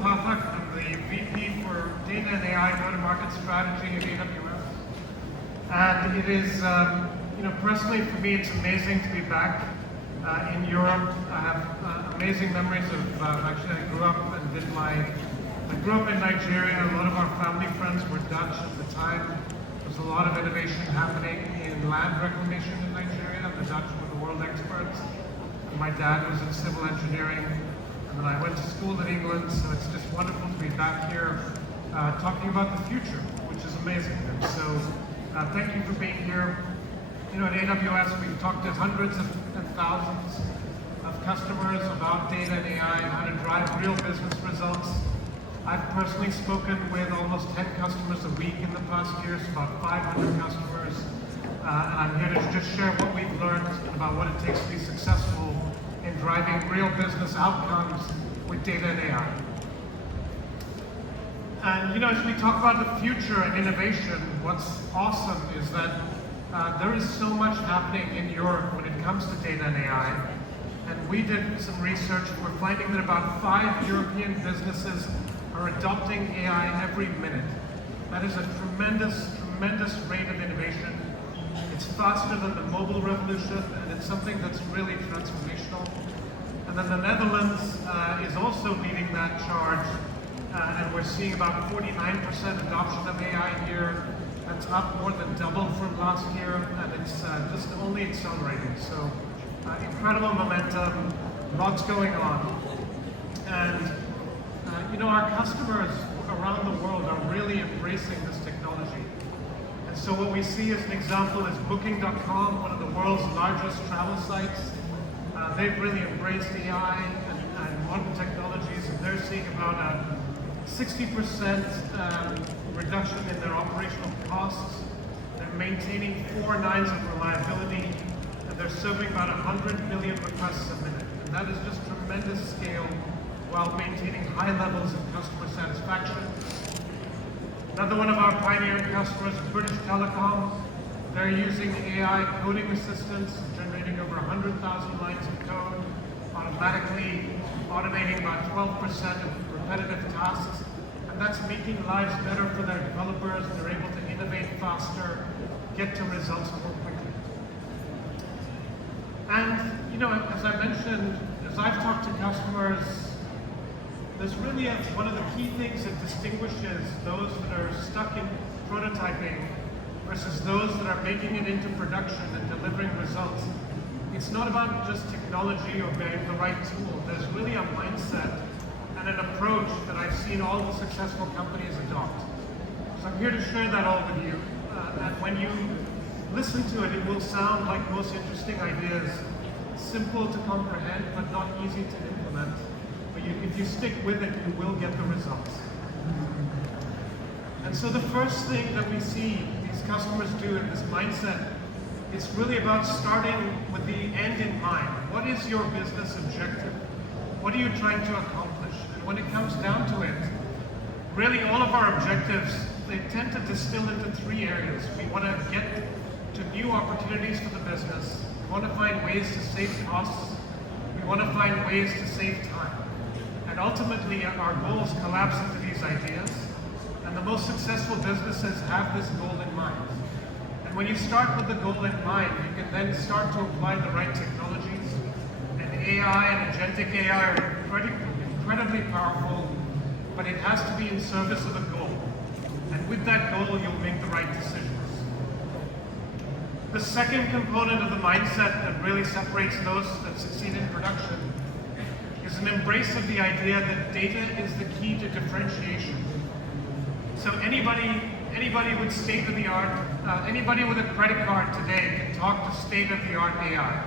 Pathak. I'm the VP for Data and AI Go-to-Market Strategy at AWS. And it is, personally for me, it's amazing to be back in Europe. I have amazing memories of, actually I grew up in Nigeria. A lot of our family friends were Dutch at the time. There was a lot of innovation happening in land reclamation in Nigeria. The Dutch were the world experts. And my dad was in civil engineering. And then I went to school in England, so it's just wonderful to be back here talking about the future, which is amazing. And so thank you for being here. At AWS, we've talked to hundreds and thousands of customers about data and AI and how to drive real business results. I've personally spoken with almost 10 customers a week in the past year, so about 500 customers. And I'm here to just share what we've learned about what it takes to be successful in driving real business outcomes with data and AI. And as we talk about the future and innovation, what's awesome is that there is so much happening in Europe when it comes to data and AI. And we did some research. We're finding that about 5 European businesses are adopting AI every minute. That is a tremendous, tremendous rate of innovation. It's faster than the mobile revolution, and it's something that's really transformational. And then the Netherlands is also leading that charge, and we're seeing about 49% adoption of AI here. That's up more than double from last year, and it's just only accelerating. So incredible momentum, lots going on. And our customers around the world are really embracing this technology. And so what we see as an example is Booking.com, one of the world's largest travel sites. They've really embraced AI and modern technologies, and they're seeing about a 60% reduction in their operational costs. They're maintaining 4 nines of reliability, and they're serving about 100 million requests a minute. And that is just tremendous scale while maintaining high levels of customer satisfaction. Another one of our pioneering customers is British Telecom. They're using AI coding assistants, generating over 100,000 lines of code, automatically automating about 12% of repetitive tasks. And that's making lives better for their developers. They're able to innovate faster, get to results more quickly. And, as I mentioned, as I've talked to customers, there's really one of the key things that distinguishes those that are stuck in prototyping versus those that are making it into production and delivering results. It's not about just technology or being the right tool. There's really a mindset and an approach that I've seen all the successful companies adopt. So I'm here to share that all with you. And when you listen to it, it will sound like most interesting ideas, simple to comprehend, but not easy to implement. But if you stick with it, you will get the results. And so the first thing that we see these customers do in this mindset is really about starting with the end in mind. What is your business objective? What are you trying to accomplish? And when it comes down to it, really all of our objectives, they tend to distill into 3 areas. We want to get to new opportunities for the business. We want to find ways to save costs. We want to find ways to save time. And ultimately, our goals collapse into these ideas. And the most successful businesses have this goal in mind. And when you start with the goal in mind, you can then start to apply the right technologies. And AI and agentic AI are incredibly powerful, but it has to be in service of a goal. And with that goal, you'll make the right decisions. The second component of the mindset that really separates those that succeed in production is an embrace of the idea that data is the key to differentiation. So anybody with state-of-the-art, anybody with a credit card today can talk to state-of-the-art AI.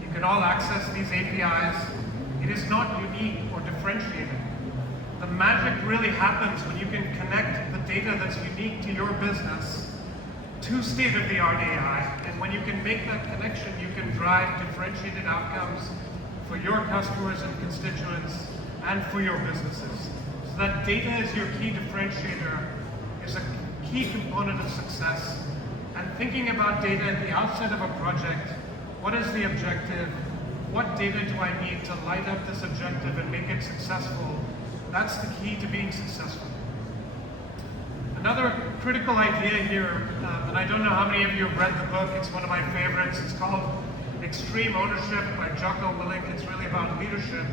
You can all access these APIs. It is not unique or differentiated. The magic really happens when you can connect the data that's unique to your business to state-of-the-art AI, and when you can make that connection, you can drive differentiated outcomes for your customers and constituents and for your businesses. So that data is your key differentiator is a key component of success. And thinking about data at the outset of a project, what is the objective? What data do I need to light up this objective and make it successful? That's the key to being successful. Another critical idea here, and I don't know how many of you have read the book, it's one of my favorites, it's called Extreme Ownership by Jocko Willink. It's really about leadership.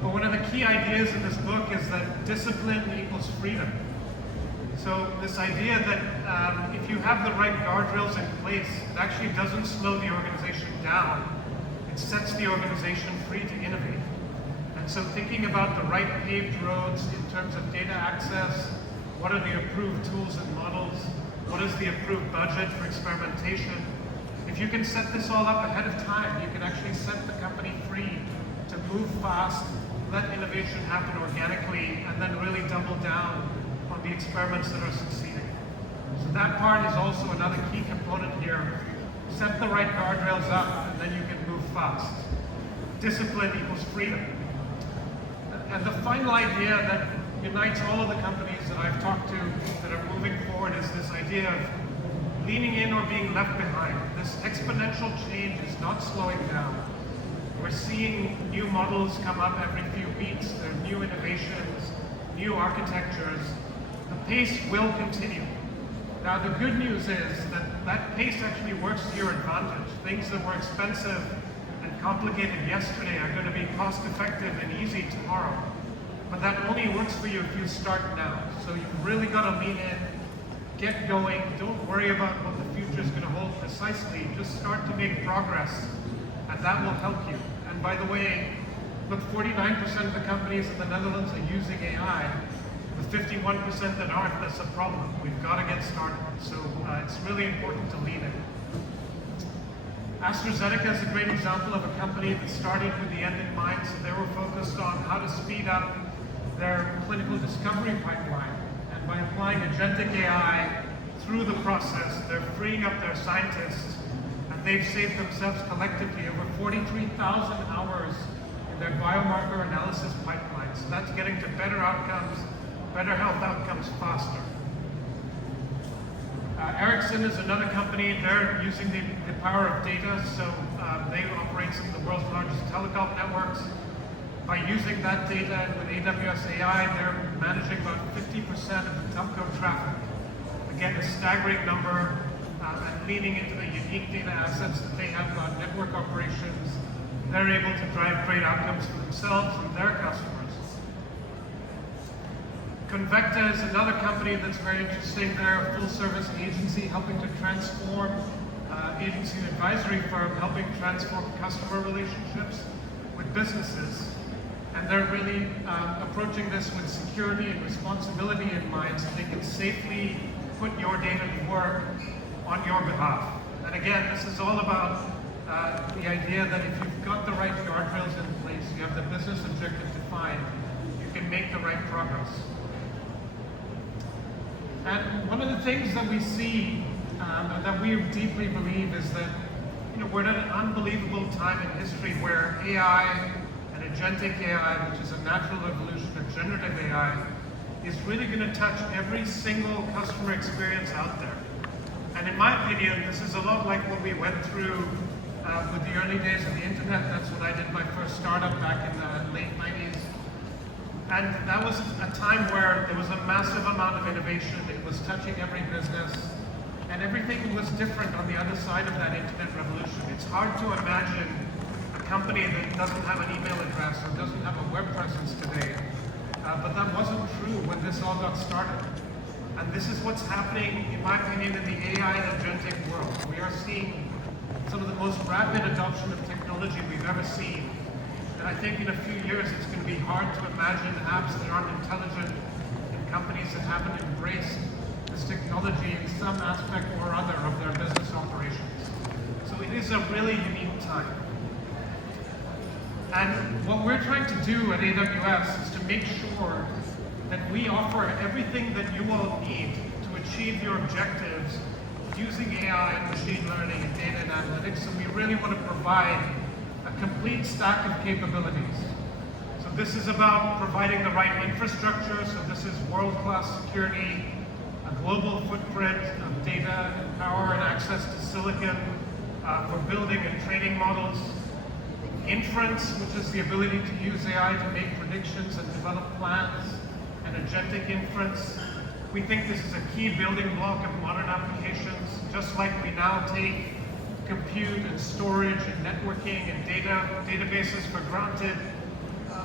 But one of the key ideas in this book is that discipline equals freedom. So this idea that if you have the right guardrails in place, it actually doesn't slow the organization down. It sets the organization free to innovate. And so thinking about the right paved roads in terms of data access, what are the approved tools and models, what is the approved budget for experimentation. If you can set this all up ahead of time, you can actually set the company free to move fast, let innovation happen organically, and then really double down on the experiments that are succeeding. So that part is also another key component here. Set the right guardrails up, and then you can move fast. Discipline equals freedom. And the final idea that unites all of the companies that I've talked to that are moving forward is this idea of leaning in or being left behind. This exponential change is not slowing down. We're seeing new models come up every few weeks. There are new innovations, new architectures. The pace will continue. Now the good news is that that pace actually works to your advantage. Things that were expensive and complicated yesterday are going to be cost effective and easy tomorrow. But that only works for you if you start now. So you've really got to lean in, get going, don't worry about what the future is going to hold precisely, just start to make progress, and that will help you. And by the way, look, 49% of the companies in the Netherlands are using AI. The 51% that aren't, that's a problem. We've got to get started. So it's really important to lean in. AstraZeneca is a great example of a company that started with the end in mind. So they were focused on how to speed up their clinical discovery pipeline. And by applying agentic AI through the process, they're freeing up their scientists, and they've saved themselves collectively over 43,000 hours in their biomarker analysis pipeline. So that's getting to better outcomes, better health outcomes faster. Ericsson is another company. They're using the power of data, so they operate some of the world's largest telecom networks. By using that data with AWS AI, they're managing about 50% of the telco traffic. Again, a staggering number, and leaning into the unique data assets that they have about network operations, they're able to drive great outcomes for themselves and their customers. Convecta is another company that's very interesting. They're a full-service agency helping to transform, agency and advisory firm, helping transform customer relationships with businesses. And they're really approaching this with security and responsibility in mind, so they can safely put your data to work on your behalf. And again, this is all about the idea that if you've got the right guardrails in place, you have the business objective defined, you can make the right progress. And one of the things that we see and that we deeply believe is that we're at an unbelievable time in history where AI and agentic AI, which is a natural evolution of generative AI, is really going to touch every single customer experience out there. And in my opinion, this is a lot like what we went through with the early days of the internet. That's when I did my first startup back in the late 90s. And that was a time where there was a massive amount of innovation. It was touching every business, and everything was different on the other side of that internet revolution. It's hard to imagine a company that doesn't have an email address or doesn't have a web presence today. But that wasn't true when this all got started. And this is what's happening, in my opinion, in the AI and agentic world. We are seeing some of the most rapid adoption of technology we've ever seen. And I think in a few years, it's going to be hard to imagine apps that aren't intelligent and companies that haven't embraced this technology in some aspect or other of their business operations. So it is a really unique time. And what we're trying to do at AWS is to make sure that we offer everything that you all need to achieve your objectives using AI and machine learning and data and analytics. So we really want to provide a complete stack of capabilities. So this is about providing the right infrastructure. So this is world-class security, a global footprint of data and power and access to silicon for building and training models. Inference, which is the ability to use AI to make predictions and develop plans, and agentic inference. We think this is a key building block of modern applications, just like we now take compute and storage and networking and databases for granted.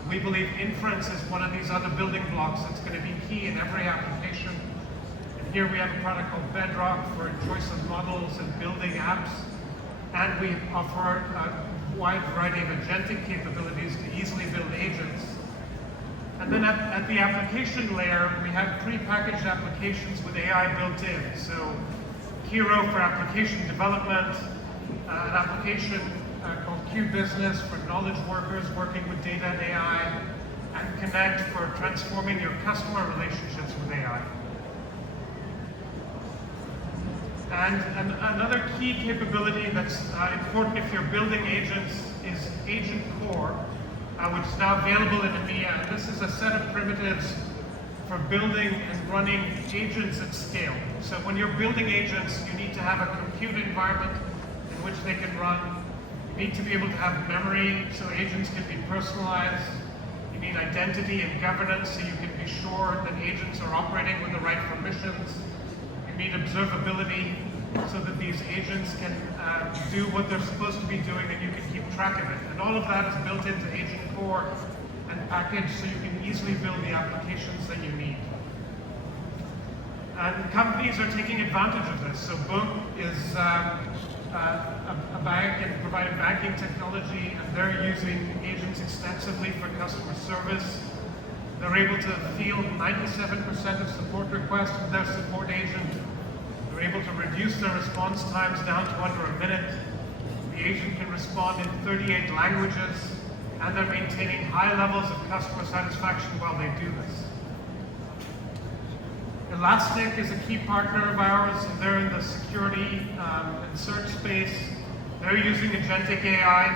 We believe inference is one of these other building blocks that's going to be key in every application. And here we have a product called Bedrock for choice of models and building apps. And we offer a wide variety of agentic capabilities to easily build agents. And then at the application layer, we have pre-packaged applications with AI built in. So Hero for application development, an application called Q-Business for knowledge workers working with data and AI, and Connect for transforming your customer relationships with AI. And another key capability that's important if you're building agents is Agent Core, which is now available in EMEA. And this is a set of primitives for building and running agents at scale. So when you're building agents, you need to have a compute environment in which they can run. You need to be able to have memory so agents can be personalized. You need identity and governance so you can be sure that agents are operating with the right permissions. You need observability so that these agents can do what they're supposed to be doing and you can keep track of it. And all of that is built into Agent Core and packaged so you can easily build the applications that you need. And companies are taking advantage of this. So Book is a bank and providing banking technology, and they're using agents extensively for customer service. They're able to field 97% of support requests with their support agent. They're able to reduce their response times down to under a minute. The agent can respond in 38 languages, and they're maintaining high levels of customer satisfaction while they do this. Elastic is a key partner of ours, and they're in the security and search space. They're using agentic AI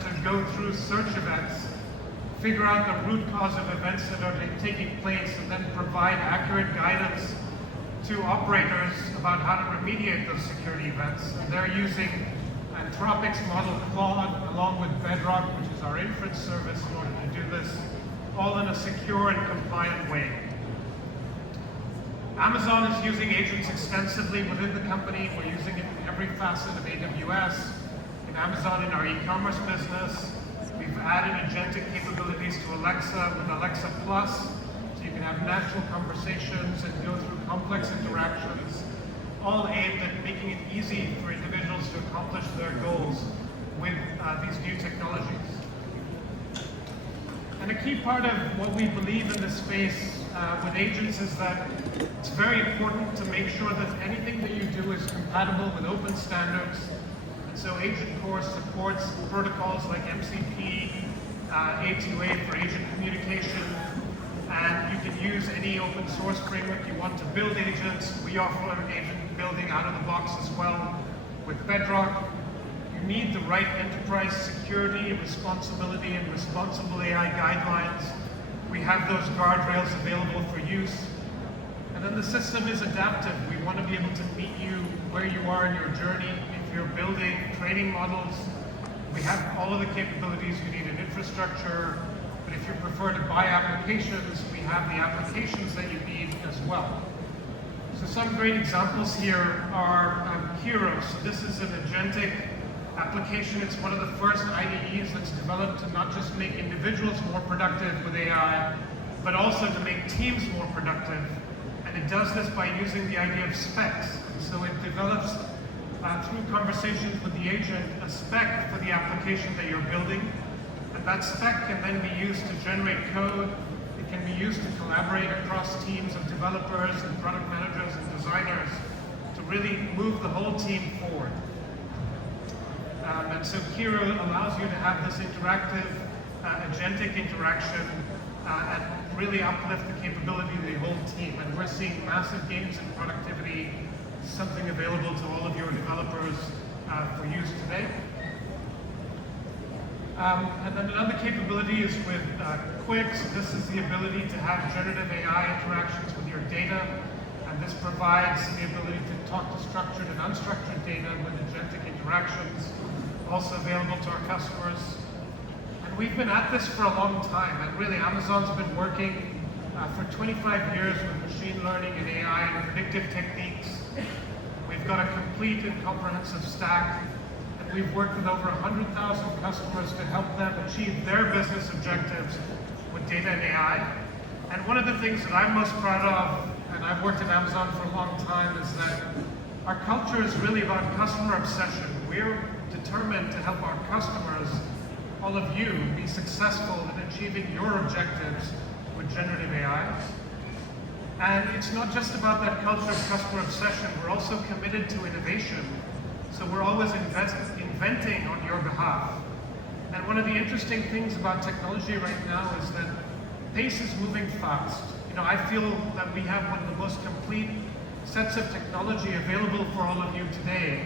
to go through search events, figure out the root cause of events that are taking place, and then provide accurate guidance to operators about how to remediate those security events. And they're using Anthropic's model Claude along with Bedrock, which is our inference service, in order to do this, all in a secure and compliant way. Amazon is using agents extensively within the company. We're using it in every facet of AWS. In Amazon, in our e-commerce business, we've added agentic capabilities to Alexa with Alexa Plus, so you can have natural conversations and go through complex interactions, all aimed at making it easy for individuals to accomplish their goals with these new technologies. And a key part of what we believe in this space with agents is that it's very important to make sure that anything that you do is compatible with open standards. And so Agent Core supports protocols like MCP, A2A for agent communication, and you can use any open source framework you want to build agents. We offer agent building out of the box as well with Bedrock. You need the right enterprise security, responsibility, and responsible AI guidelines. We have those guardrails available for use. And then the system is adaptive. We want to be able to meet you where you are in your journey. If you're building training models, we have all of the capabilities. You need an infrastructure, but if you prefer to buy applications, we have the applications that you need as well. So some great examples here are Hero. So this is an agentic application. It's one of the first IDEs that's developed to not just make individuals more productive with AI, but also to make teams more productive. And it does this by using the idea of specs. So it develops, through conversations with the agent, a spec for the application that you're building. And that spec can then be used to generate code. It can be used to collaborate across teams of developers and product managers and designers to really move the whole team forward. And so Hero allows you to have this interactive, agentic interaction and really uplift the capability of the whole team. And we're seeing massive gains in productivity, something available to all of your developers for use today. And then another capability is with Quick. So this is the ability to have generative AI interactions with your data. And this provides the ability to talk to structured and unstructured data with agentic interactions. Also available to our customers. And we've been at this for a long time, and really Amazon's been working for 25 years with machine learning and AI and predictive techniques. We've got a complete and comprehensive stack, and we've worked with over 100,000 customers to help them achieve their business objectives with data and AI. And one of the things that I'm most proud of, and I've worked at Amazon for a long time, is that our culture is really about customer obsession. We're determined to help our customers, all of you, be successful in achieving your objectives with generative AI. And it's not just about that culture of customer obsession, we're also committed to innovation. So we're always inventing on your behalf. And one of the interesting things about technology right now is that pace is moving fast. You know, I feel that we have one of the most complete sets of technology available for all of you today.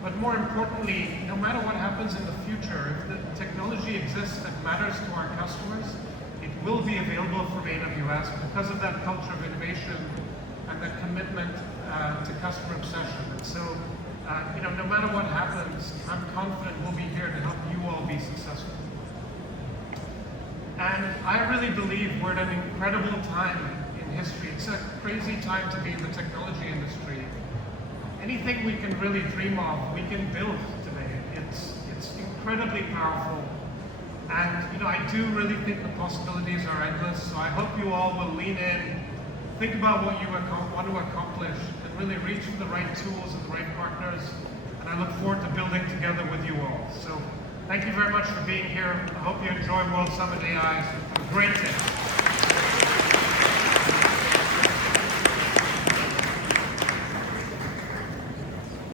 But more importantly, no matter what happens in the future, if the technology exists that matters to our customers, it will be available from AWS because of that culture of innovation and that commitment to customer obsession. And so, you know, no matter what happens, I'm confident we'll be here to help you all be successful. And I really believe we're at an incredible time in history. It's a crazy time to be in the technology industry. Anything we can really dream of, we can build today. It's incredibly powerful. And you know, I do really think the possibilities are endless, so I hope you all will lean in, think about what you want to accomplish, and really reach for the right tools and the right partners. And I look forward to building together with you all. So thank you very much for being here. I hope you enjoy World Summit AI. Have a great day.